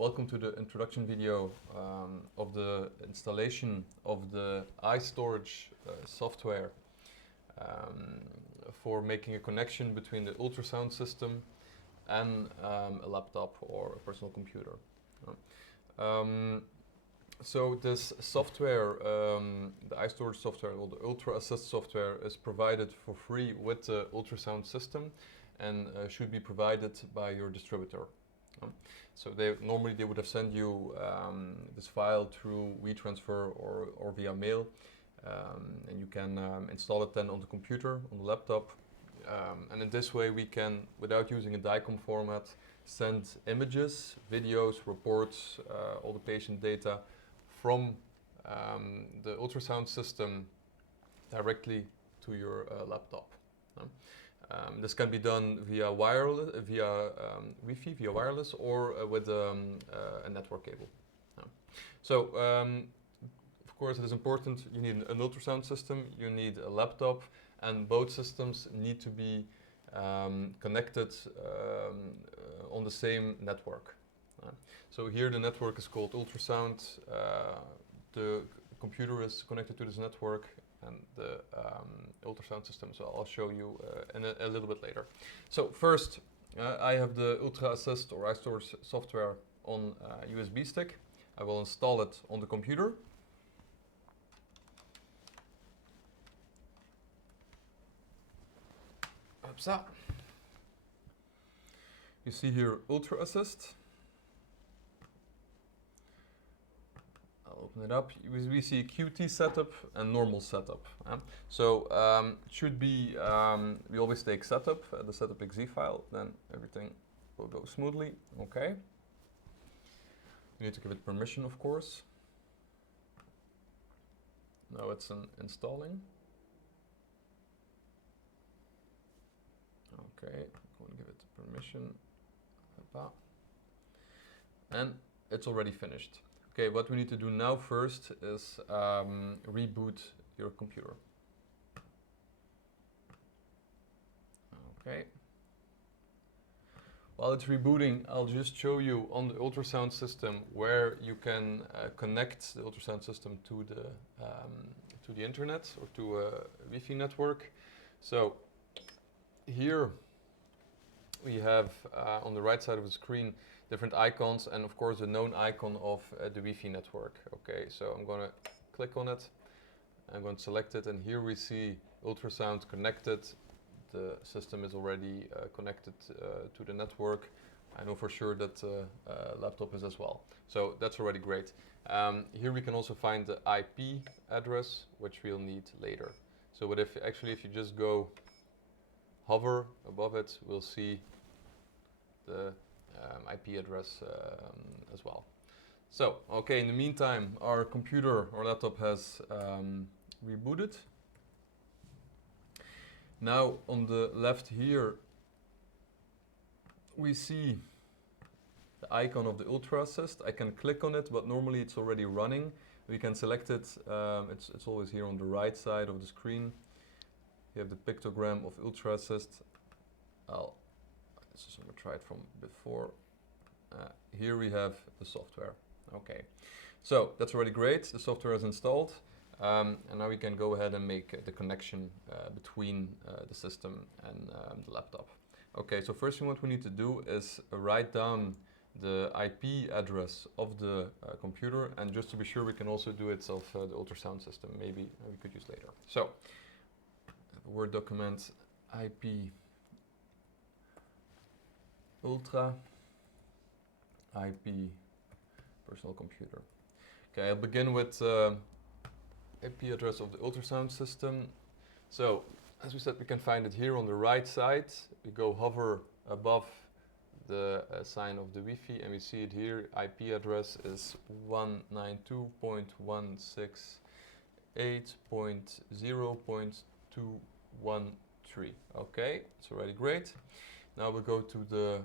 Welcome to the introduction video of the installation of the iStorage software for making a connection between the ultrasound system and a laptop or a personal computer. So this software, the iStorage software, or the Ultra Assist software, is provided for free with the ultrasound system and should be provided by your distributor. So normally they would have sent you this file through WeTransfer or via mail, and you can install it then on the computer, on the laptop, and in this way we can, without using a DICOM format, send images, videos, reports, all the patient data from the ultrasound system directly to your laptop. This can be done via wireless, via Wi-Fi, via wireless, or with a network cable. So, of course, it is important. You need an ultrasound system. You need a laptop, and both systems need to be connected on the same network. So here the network is called ultrasound. The computer is connected to this network, and the ultrasound system, so I'll show you in a little bit later. So first, I have the Ultra Assist or iStorage software on a USB stick. I will install it on the computer. Upsa. You see here Ultra Assist. Open it up. We see QT setup and normal setup. So it should be, we always take setup, the setup.exe file, then everything will go smoothly. Okay. You need to give it permission, of course. Now it's installing. Okay, I'm going to give it permission. And it's already finished. Okay, what we need to do now first is reboot your computer. Okay. While it's rebooting, I'll just show you on the ultrasound system where you can connect the ultrasound system to the internet or to a Wi-Fi network. So here we have on the right side of the screen different icons, and of course the known icon of the Wi-Fi network. Okay, so I'm going to click on it. I'm going to select it, and here we see ultrasound connected. The system is already connected to the network. I know for sure that the laptop is as well. So that's already great. Here we can also find the IP address, which we'll need later. So but if you just go hover above it, we'll see the IP address as well. So, okay, in the meantime, our computer or laptop has rebooted. Now, on the left here, we see the icon of the Ultra Assist. I can click on it, but normally it's already running. We can select it. It's always here on the right side of the screen. You have the pictogram of Ultra Assist. I'm going to try it from before. Here we have the software. Okay, so that's already great. The software is installed, and now we can go ahead and make the connection between the system and the laptop. Okay, so first thing what we need to do is write down the IP address of the computer, and just to be sure we can also do it of the ultrasound system. Maybe we could use later. So, Word document, IP Ultra, IP personal computer. Okay, I'll begin with IP address of the ultrasound system. So, as we said, we can find it here on the right side. We go hover above the sign of the Wi-Fi, and we see it here. IP address is 192.168.0.213. Okay, it's already great. Now we'll go to the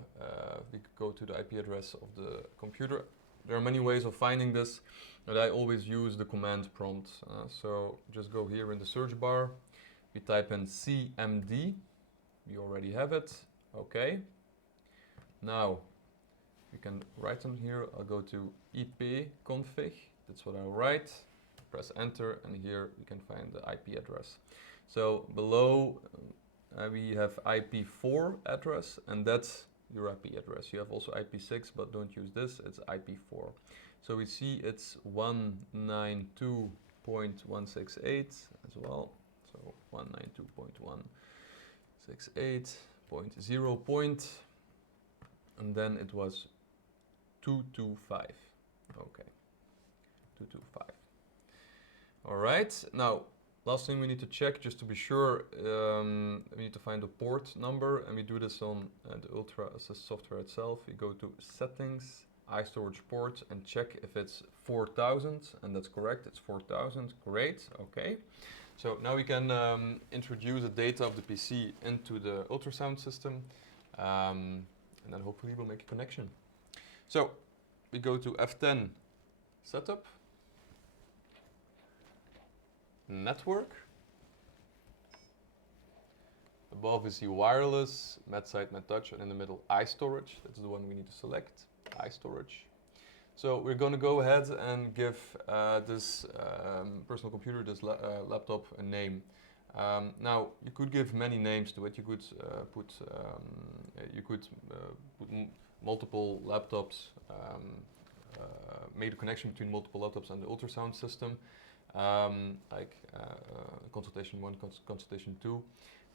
IP address of the computer. There are many ways of finding this, but I always use the command prompt. So just go here in the search bar. We type in CMD. We already have it. Okay. Now we can write them here. I'll go to ipconfig, that's what I'll write, press enter, and here you can find the IP address. So below we have IP4 address, and that's your IP address. You have also IP6, but don't use this, it's IP4. So we see it's 192.168 as well. So 192.168.0. And then it was 225. Okay, 225. All right, now last thing we need to check, just to be sure, we need to find the port number, and we do this on the Ultra Assist software itself. You go to settings, iStorage port, and check if it's 4000, and that's correct, it's 4000, great, okay. So now we can introduce the data of the PC into the ultrasound system, and then hopefully we'll make a connection. So we go to F10 setup, network. Above we see wireless, MedSite, MedTouch, and in the middle iStorage. That's the one we need to select, iStorage. So we're going to go ahead and give this personal computer, this laptop, a name. Now you could give many names to it. You could put multiple laptops, make a connection between multiple laptops and the ultrasound system, like consultation 1, consultation 2.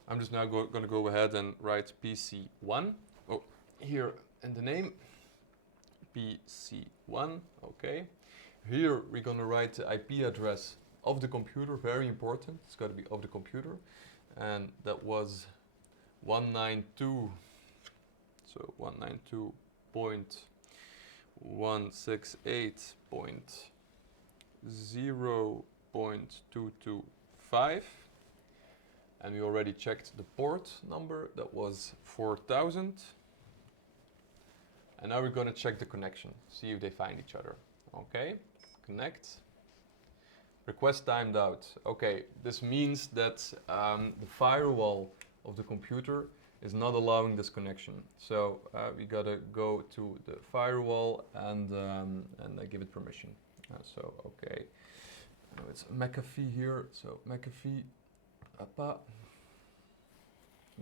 I'm just now going to go ahead and write PC1. Oh, here in the name, PC1. Okay. Here we're going to write the IP address of the computer. Very important. It's got to be of the computer, and that was 192. So 192.168.0.225. And we already checked the port number, that was 4000. And now we're going to check the connection, see if they find each other. Okay, connect. Request timed out. Okay, this means that the firewall of the computer is not allowing this connection. So we gotta go to the firewall and give it permission. So okay, now it's McAfee here. So McAfee. I'm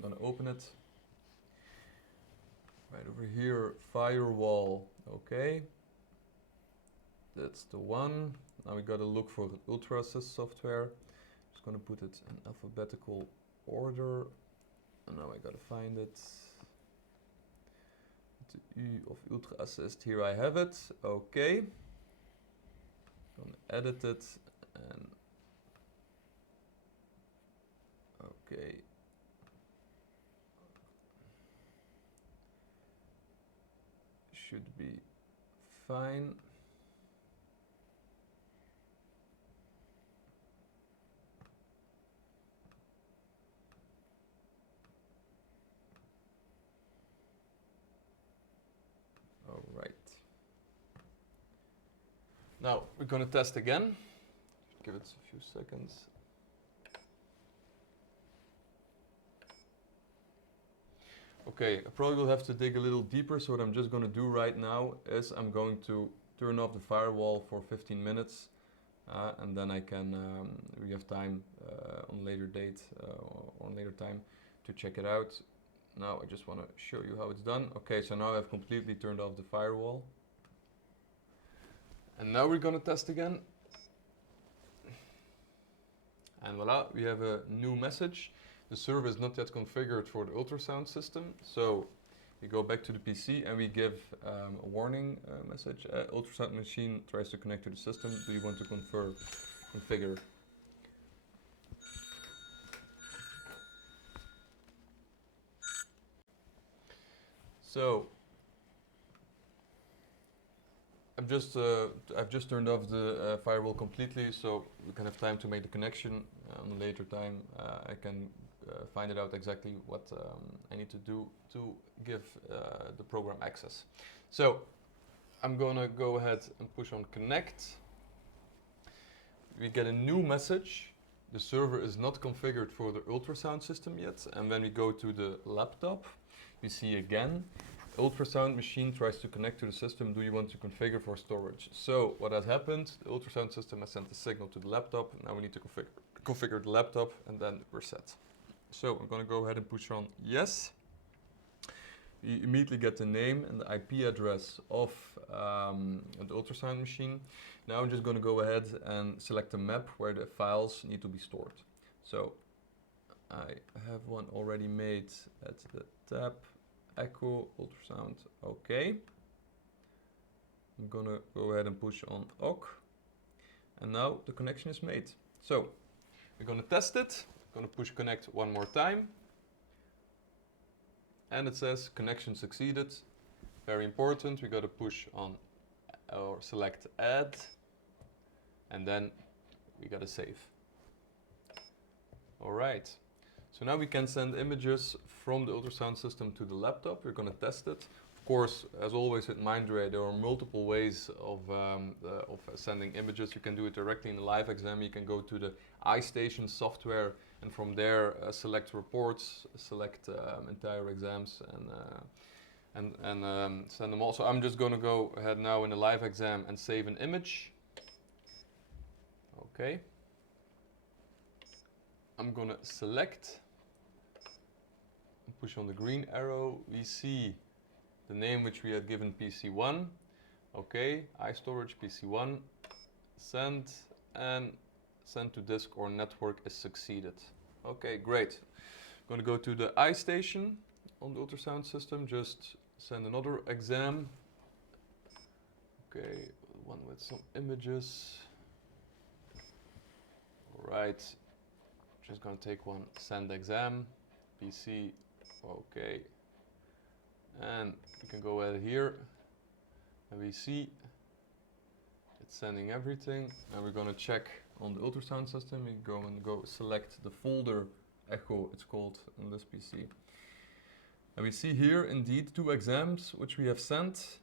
gonna open it. Right over here, firewall, okay. That's the one. Now we gotta look for the Ultra Assist software. Just gonna put it in alphabetical order. And now I gotta find it. The U of Ultra Assist, here I have it, okay. Gonna edit it and okay. Should be fine. All right. Now we're going to test again. Give it a few seconds. Okay, I probably will have to dig a little deeper, so what I'm just going to do right now is I'm going to turn off the firewall for 15 minutes and then I can, we have time on a later date or on later time to check it out. Now I just want to show you how it's done. Okay, so now I've completely turned off the firewall. And now we're going to test again. And voila, we have a new message. The server is not yet configured for the ultrasound system. So we go back to the PC and we give a warning message. Ultrasound machine tries to connect to the system. Do you want to configure? So I've just turned off the firewall completely, so we can have time to make the connection. On a later time, I can find it out exactly what I need to do to give the program access. So I'm gonna go ahead and push on connect. We get a new message. The server is not configured for the ultrasound system yet. And when we go to the laptop, we see again ultrasound machine tries to connect to the system, do you want to configure for storage? So what has happened, the ultrasound system has sent a signal to the laptop. Now we need to configure the laptop, and then we're set. So I'm going to go ahead and push on yes. You immediately get the name and the IP address of the ultrasound machine. Now I'm just going to go ahead and select a map where the files need to be stored. So I have one already made at the tab, echo, ultrasound, OK. I'm going to go ahead and push on OK. And now the connection is made. So we're going to test it. I'm going to push connect one more time. And it says connection succeeded. Very important. We got to push on or select add. And then we got to save. All right. So now we can send images from the ultrasound system to the laptop. We're going to test it. Of course, as always with Mindray, there are multiple ways of sending images. You can do it directly in the live exam. You can go to the iStation software, and from there select reports, select entire exams, and send them all. So I'm just going to go ahead now in the live exam and save an image. Okay. I'm going to select and push on the green arrow. We see the name which we had given PC1. Okay, iStorage PC1. Send, and send to disk or network is succeeded. Okay, great. I'm going to go to the iStation on the ultrasound system. Just send another exam. Okay, one with some images. All right. Just going to take one, send exam, PC, okay. And we can go ahead here, and we see it's sending everything. And we're going to check on the ultrasound system. We go select the folder echo, it's called on this PC. And we see here indeed 2 exams which we have sent.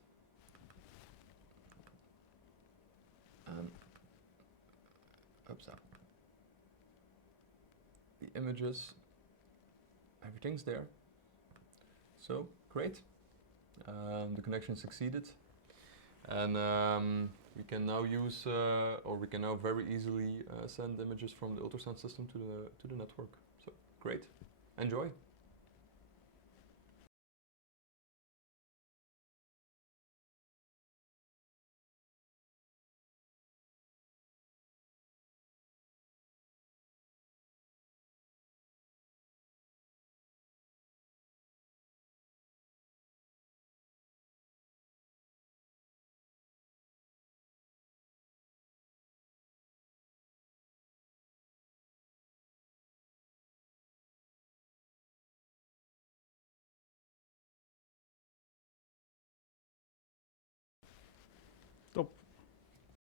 And oops, the images, everything's there. So great. The connection succeeded, and we can now use, or we can now very easily send images from the ultrasound system to the network. So great. Enjoy.